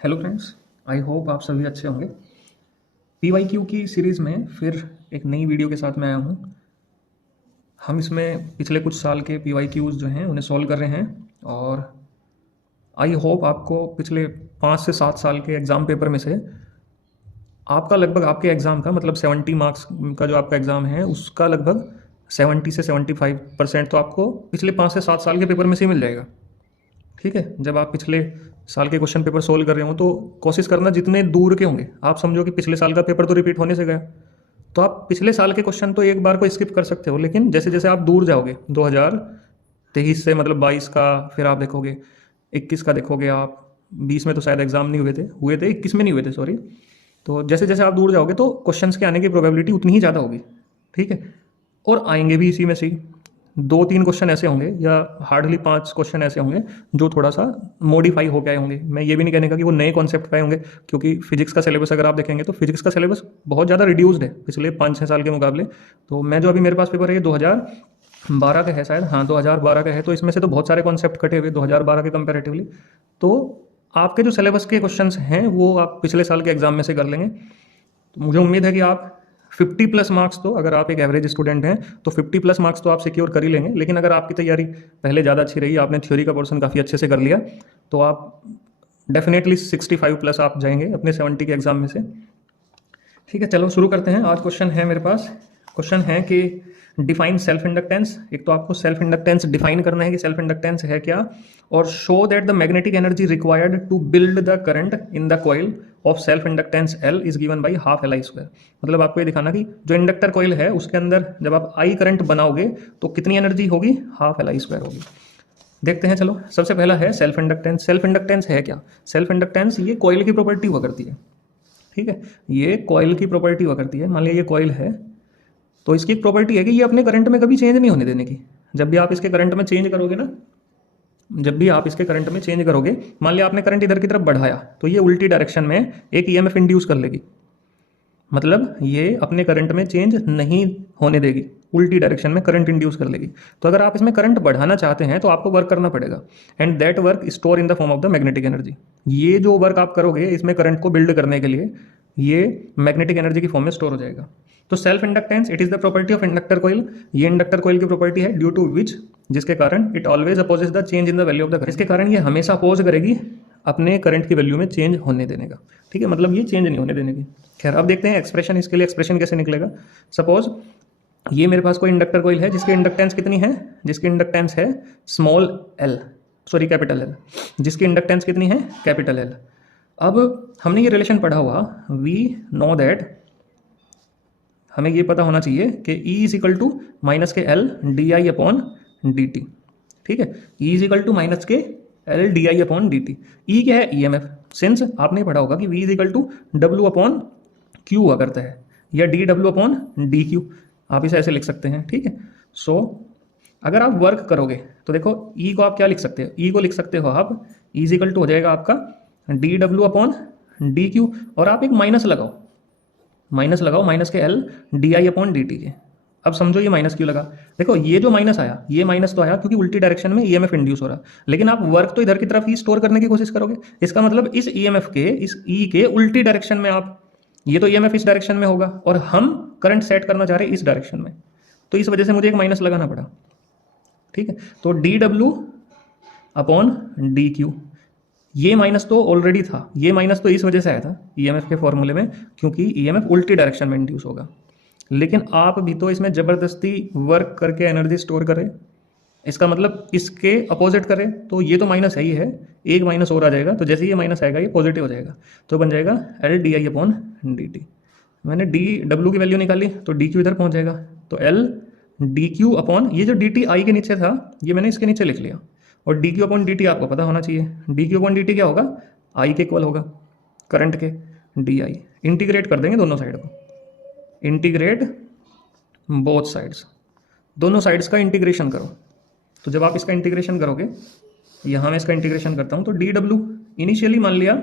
Hello friends, I hope आप सभी अच्छे होंगे। पीवाईक्यू की सीरीज़ में फिर एक नई वीडियो के साथ मैं आया हूँ। हम इसमें पिछले कुछ साल के पीवाईक्यूज़ जो हैं उन्हें सॉल्व कर रहे हैं और आई होप आपको पिछले 5 से 7 साल के एग्ज़ाम पेपर में से आपका लगभग आपके एग्ज़ाम का मतलब 70 मार्क्स का जो आपका एग्ज़ाम है उसका लगभग 70 से 75% तो आपको पिछले 5 से 7 साल के पेपर में से ही मिल जाएगा। ठीक है, जब आप पिछले साल के क्वेश्चन पेपर सोल्व कर रहे हो तो कोशिश करना जितने दूर के होंगे। आप समझो कि पिछले साल का पेपर तो रिपीट होने से गया, तो आप पिछले साल के क्वेश्चन तो एक बार को स्किप कर सकते हो, लेकिन जैसे जैसे आप दूर जाओगे 2023 से मतलब 22 का, फिर आप देखोगे 21 का, देखोगे आप 20 में तो शायद एग्जाम नहीं हुए थे 21 में नहीं हुए थे, सॉरी। तो जैसे जैसे आप दूर जाओगे तो क्वेश्चंस के आने की प्रोबेबिलिटी उतनी ही ज़्यादा होगी। ठीक है, और आएंगे भी इसी में से ही। 2-3 क्वेश्चन ऐसे होंगे या हार्डली 5 क्वेश्चन ऐसे होंगे जो थोड़ा सा मॉडिफाई हो गए होंगे। मैं ये भी नहीं कहने का कि वो नए कॉन्सेप्ट पे होंगे, क्योंकि फिजिक्स का सिलेबस अगर आप देखेंगे तो फिजिक्स का सिलेबस बहुत ज़्यादा रिड्यूस्ड है पिछले 5-6 साल के मुकाबले। तो मैं जो अभी मेरे पास पेपर है ये 2012 का है शायद, हाँ 2012 का है, तो इसमें से तो बहुत सारे कॉन्सेप्ट कटे हुए 2012 के कंपेरेटिवली। तो आपके जो सिलेबस के क्वेश्चंस हैं वो आप पिछले साल के एग्जाम में से कर लेंगे। तो मुझे उम्मीद है कि आप 50+ मार्क्स, तो अगर आप एक एवरेज स्टूडेंट हैं तो 50+ मार्क्स तो आप सिक्योर कर ही लेंगे। लेकिन अगर आपकी तैयारी पहले ज़्यादा अच्छी रही, आपने थ्योरी का पोर्शन काफ़ी अच्छे से कर लिया, तो आप डेफिनेटली 65+ आप जाएंगे अपने 70 के एग्ज़ाम में से। ठीक है, चलो शुरू करते हैं। आज क्वेश्चन है मेरे पास, क्वेश्चन है कि डिफाइन सेल्फ इंडक्टेंस। एक तो आपको सेल्फ इंडक्टेंस डिफाइन करना है कि सेल्फ इंडक्टेंस है क्या, और show that the magnetic energy required to build the current in the coil of self inductance L is given by half L I square. मतलब आपको ये दिखाना कि जो इंडक्टर कॉइल है उसके अंदर जब आप I करंट बनाओगे तो कितनी एनर्जी होगी, हाफ L I स्क्वायर होगी। देखते हैं, चलो सबसे पहला है सेल्फ इंडक्टेंस। सेल्फ इंडक्टेंस है क्या? सेल्फ इंडक्टेंस ये कॉइल की प्रॉपर्टी हुआ करती है। ठीक है, ये कॉइल की प्रॉपर्टी हुआ करती है। मान लिया ये कॉइल है, तो इसकी एक प्रॉपर्टी है कि ये अपने करंट में कभी चेंज नहीं होने देने की। जब भी आप इसके करंट में चेंज करोगे ना, जब भी आप इसके करंट में चेंज करोगे, मान लिया आपने करंट इधर की तरफ बढ़ाया, तो ये उल्टी डायरेक्शन में एक ईएमएफ इंड्यूस कर लेगी। मतलब ये अपने करंट में चेंज नहीं होने देगी, उल्टी डायरेक्शन में करंट इंड्यूस कर लेगी। तो अगर आप इसमें करंट बढ़ाना चाहते हैं तो आपको वर्क करना पड़ेगा, and that work store in the form of the magnetic energy. ये जो वर्क आप करोगे इसमें करंट को बिल्ड करने के लिए, ये मैग्नेटिक एनर्जी की फॉर्म में स्टोर हो जाएगा। तो self inductance it is the property of inductor coil. ये इंडक्टर कॉइल की प्रॉपर्टी है, ड्यू टू विच, जिसके कारण it always opposes the change in the value of the current. इसके कारण ये हमेशा अपोज करेगी अपने करंट की वैल्यू में चेंज होने देने का। ठीक है, मतलब ये चेंज नहीं होने देने की। खैर, अब देखते हैं एक्सप्रेशन, इसके लिए एक्सप्रेशन कैसे निकलेगा। सपोज ये मेरे पास कोई इंडक्टर कॉइल है जिसकी इंडक्टेंस कितनी है, जिसकी इंडक्टेंस है small L, sorry capital L, जिसकी इंडक्टेंस कितनी है, कैपिटल एल। अब हमने ये रिलेशन पढ़ा हुआ, वी नो दैट, हमें ये पता होना चाहिए कि E is equal to minus K L D I upon D T. ठीक है, E is equal to minus K L D I upon D T. E क्या है, ई एम एफ। सिंस आपने पढ़ा होगा कि V is equal to W upon Q हुआ करता है, या D W upon D Q, आप इसे ऐसे लिख सकते हैं। ठीक है, सो अगर आप वर्क करोगे तो देखो E को आप क्या लिख सकते हो, E को लिख सकते हो आप, E इज इक्वल टू हो जाएगा आपका D W upon D Q, और आप एक माइनस लगाओ, माइनस लगाओ, minus K L D I upon D T के। अब समझो ये माइनस क्यों लगा। देखो ये जो माइनस आया, ये माइनस तो आया क्योंकि उल्टी डायरेक्शन में ईएमएफ इंड्यूस हो रहा, लेकिन आप वर्क तो इधर की तरफ ही स्टोर करने की कोशिश करोगे। इसका मतलब इस ईएमएफ के, इस ई के उल्टी डायरेक्शन में आप, ये तो ईएमएफ इस डायरेक्शन में होगा और हम करंट सेट करना चाह रहे हैं इस डायरेक्शन में, तो इस वजह से मुझे एक माइनस लगाना पड़ा। ठीक है, तो D W upon D Q, ये माइनस तो ऑलरेडी था, ये माइनस तो इस वजह से आया था ईएमएफ के फॉर्मूले में, क्योंकि ईएमएफ उल्टी डायरेक्शन में इंड्यूस होगा। लेकिन आप भी तो इसमें ज़बरदस्ती वर्क करके एनर्जी स्टोर करें, इसका मतलब इसके अपोजिट करें, तो ये तो माइनस है ही है, एक माइनस और आ जाएगा, तो जैसे ये माइनस आएगा ये पॉजिटिव हो जाएगा, तो बन जाएगा L D I upon D T. मैंने डी डब्ल्यू की वैल्यू निकाली तो डी क्यू इधर पहुंच जाएगा, तो एल डी क्यू अपॉन, ये जो डी टी आई के नीचे था ये मैंने इसके नीचे लिख लिया, और D Q upon D T आपको पता होना चाहिए। D Q upon D T क्या होगा, आई के इक्वल होगा, करंट के डी आई। इंटीग्रेट कर देंगे दोनों साइड को, इंटीग्रेट बोथ साइड्स, दोनों साइड्स का इंटीग्रेशन करो। तो जब आप इसका इंटीग्रेशन करोगे, यहाँ मैं इसका इंटीग्रेशन करता हूँ, तो डी डब्ल्यू इनिशियली मान लिया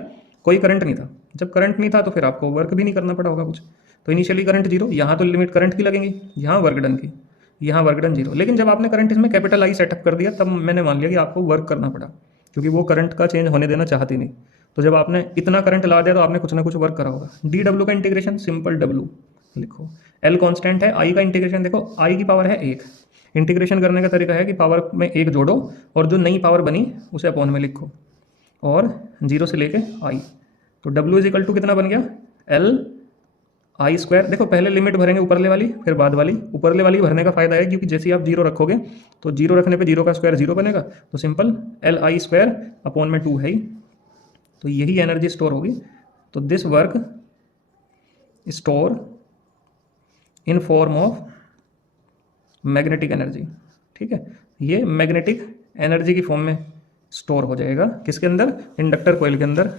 कोई करंट नहीं था, जब करंट नहीं था तो फिर आपको वर्क भी नहीं करना पड़ा होगा कुछ, तो इनिशियली करंट जीरो, यहाँ तो लिमिट करंट की लगेंगी, यहाँ वर्क डन की, यहाँ वर्क डन जीरो। लेकिन जब आपने करंट इसमें कैपिटल आई सेटअप कर दिया तब मैंने मान लिया कि आपको वर्क करना पड़ा, क्योंकि वो करंट का चेंज होने देना चाहती नहीं। तो जब आपने इतना करंट ला दिया तो आपने कुछ ना कुछ वर्क करा होगा। डी डब्ल्यू का इंटीग्रेशन सिंपल डब्ल्यू लिखो, एल कांस्टेंट है, आई का इंटीग्रेशन देखो, आई की पावर है 1, इंटीग्रेशन करने का तरीका है कि पावर में 1 जोड़ो और जो नई पावर बनी उसे अपॉन में लिखो और 0 से लेके आई, तो डब्ल्यू इज इक्वल टू कितना बन गया, एल आई स्क्वायर। देखो पहले लिमिट भरेंगे ऊपरले वाली फिर बाद वाली, ऊपरले वाली भरने का फायदा है क्योंकि जैसे ही आप 0 रखोगे तो 0 रखने पे 0 का स्क्वायर 0 बनेगा, तो simple L I square upon में 2 है ही, तो यही एनर्जी स्टोर होगी। तो this work store in form of magnetic energy, ठीक है, ये मैग्नेटिक एनर्जी की फॉर्म में स्टोर हो जाएगा किसके अंदर, इंडक्टर कॉइल के अंदर।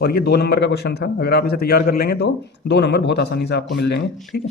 और ये 2 नंबर का क्वेश्चन था, अगर आप इसे तैयार कर लेंगे तो 2 नंबर बहुत आसानी से आपको मिल जाएंगे, ठीक है।